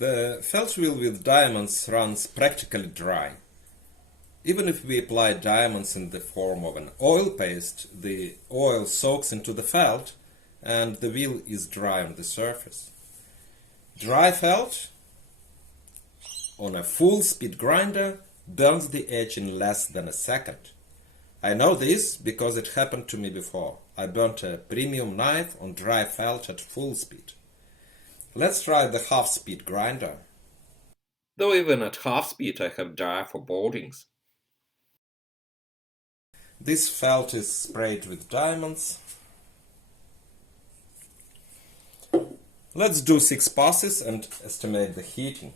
The felt wheel with diamonds runs practically dry. Even if we apply diamonds in the form of an oil paste, the oil soaks into the felt and the wheel is dry on the surface. Dry felt on a full-speed grinder burns the edge in less than a second. I know this because it happened to me before. I burnt a premium knife on dry felt at full speed. Let's try the half-speed grinder. Though even at half speed I have dire forebodings. This felt is sprayed with diamonds. Let's do 6 passes and estimate the heating.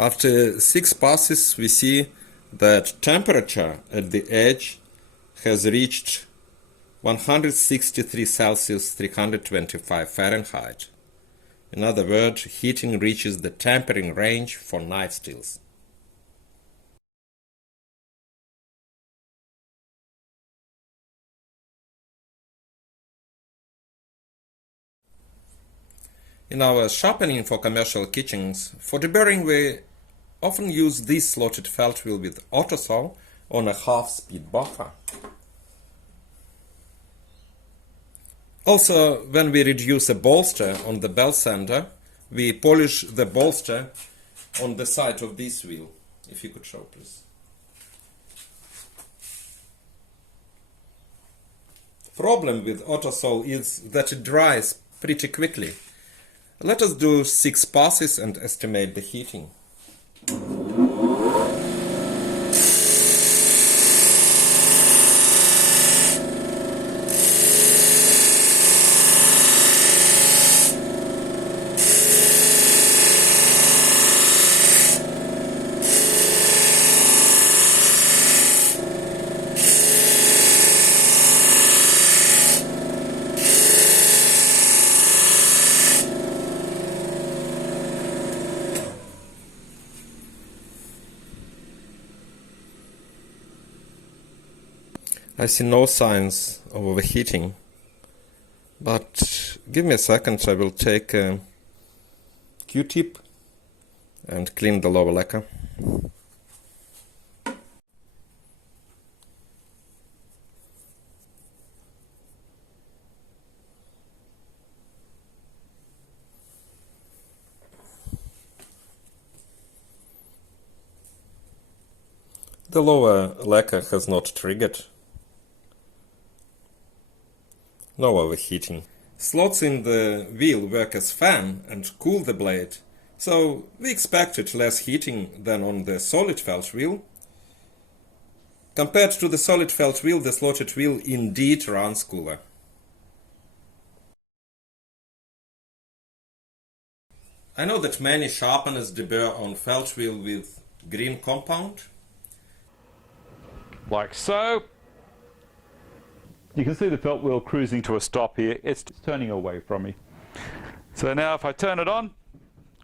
After 6 passes, we see that temperature at the edge has reached 163 Celsius 325 Fahrenheit. In other words, heating reaches the tempering range for knife steels. In our sharpening for commercial kitchens, for deburring we often use this slotted felt wheel with auto saw on a half-speed buffer. Also, when we reduce a bolster on the belt sander, we polish the bolster on the side of this wheel. If you could show, please. The problem with auto saw is that it dries pretty quickly. Let us do 6 passes and estimate the heating. I see no signs of overheating, but give me a second, I will take a Q-tip and clean the lower lacquer. The lower lacquer has not triggered. No overheating. Slots in the wheel work as fan and cool the blade, so we expected less heating than on the solid felt wheel. Compared to the solid felt wheel, the slotted wheel indeed runs cooler. I know that many sharpeners deburr on felt wheel with green compound. Like so. You can see the felt wheel cruising to a stop here. It's turning away from me. So now if I turn it on,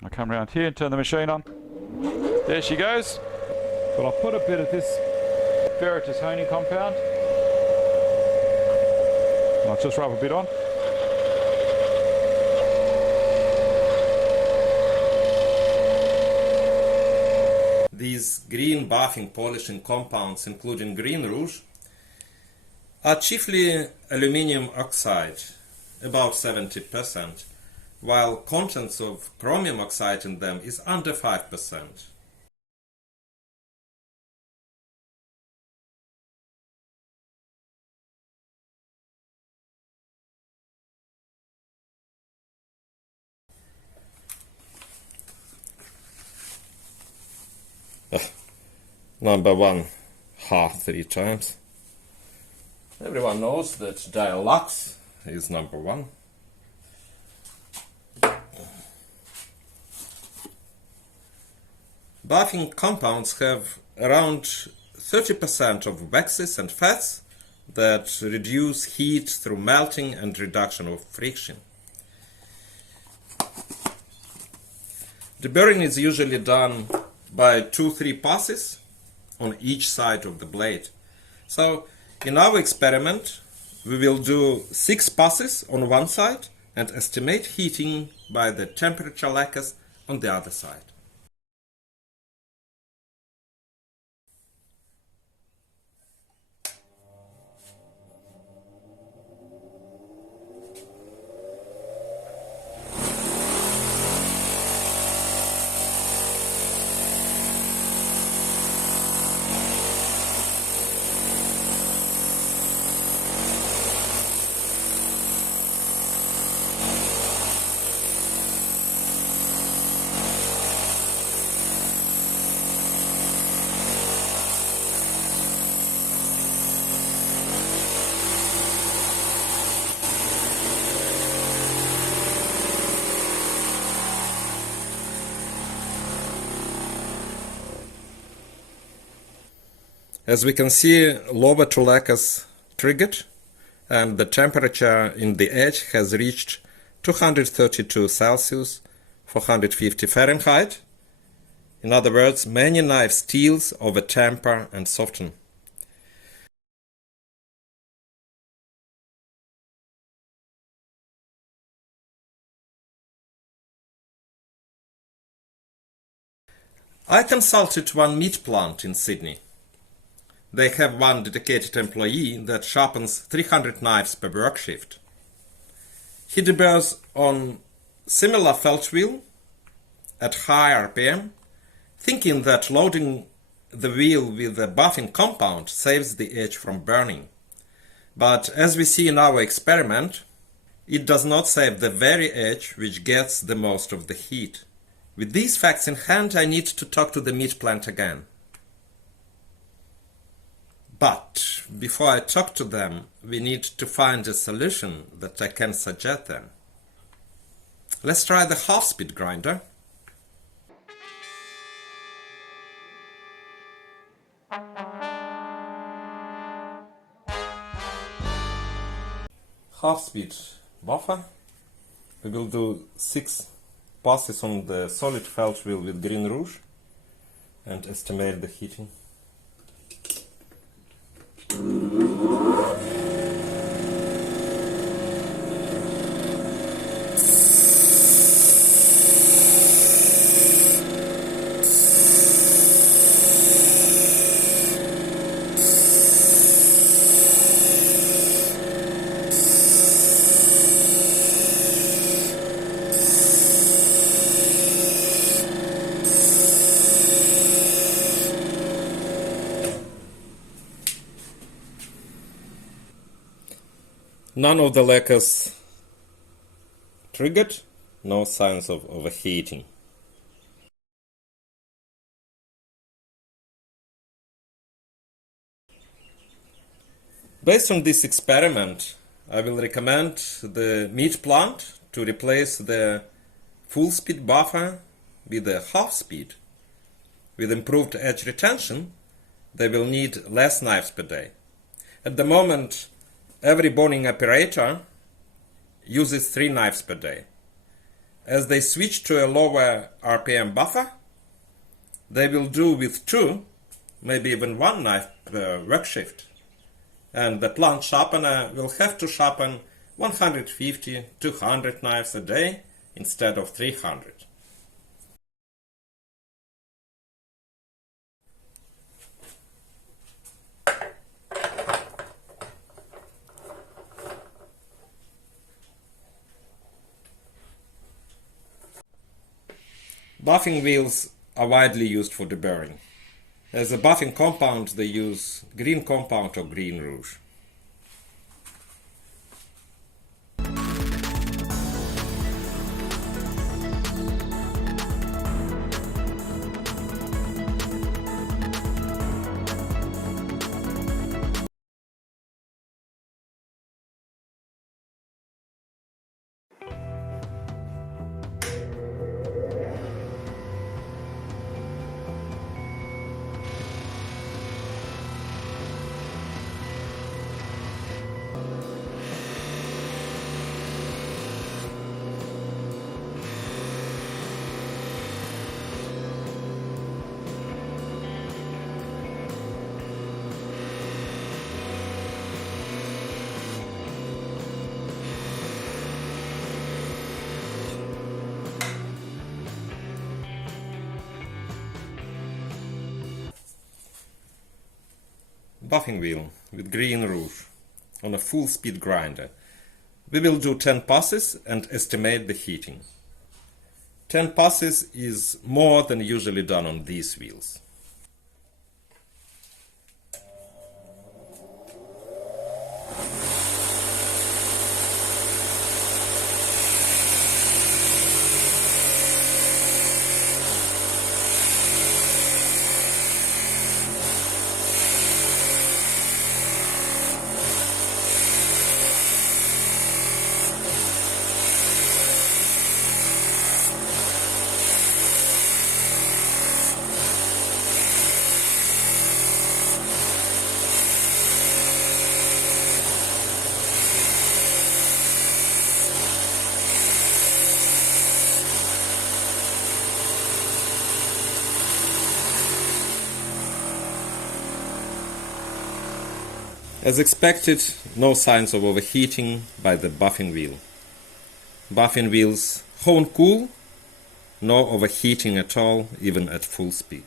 I come around here and turn the machine on. There she goes. But I'll put a bit of this ferritous honing compound. And I'll just rub a bit on. These green buffing polishing compounds, including green rouge, are chiefly aluminium oxide, about 70%, while contents of chromium oxide in them is under 5%. Number 1, half 3 times. Everyone knows that dial lux is number 1. Buffing compounds have around 30% of waxes and fats that reduce heat through melting and reduction of friction. Deburring is usually done by 2-3 passes on each side of the blade. So in our experiment, we will do 6 passes on one side and estimate heating by the temperature lacquers on the other side. As we can see, lower two lacquers triggered, and the temperature in the edge has reached 232 Celsius, 450 Fahrenheit. In other words, many knife steels over temper and soften. I consulted one meat plant in Sydney. They have one dedicated employee that sharpens 300 knives per work shift. He deburs on similar felt wheel at high RPM, thinking that loading the wheel with the buffing compound saves the edge from burning. But as we see in our experiment, it does not save the very edge which gets the most of the heat. With these facts in hand, I need to talk to the meat plant again. But before I talk to them, we need to find a solution that I can suggest them. Let's try the half-speed grinder. Half-speed buffer. We will do 6 passes on the solid felt wheel with green rouge and estimate the heating. None of the lacquers triggered, no signs of overheating. Based on this experiment, I will recommend the meat plant to replace the full speed buffer with a half speed. With improved edge retention, they will need less knives per day. At the moment, every boning operator uses 3 knives per day. As they switch to a lower RPM buffer, they will do with 2, maybe even 1 knife per work shift. And the plant sharpener will have to sharpen 150, 200 knives a day instead of 300. Buffing wheels are widely used for deburring. As a buffing compound, they use green compound or green rouge. buffing wheel with green rouge on a full speed grinder. We will do 10 passes and estimate the heating. 10 passes is more than usually done on these wheels. As expected, no signs of overheating by the buffing wheel. Buffing wheels hone cool, no overheating at all, even at full speed.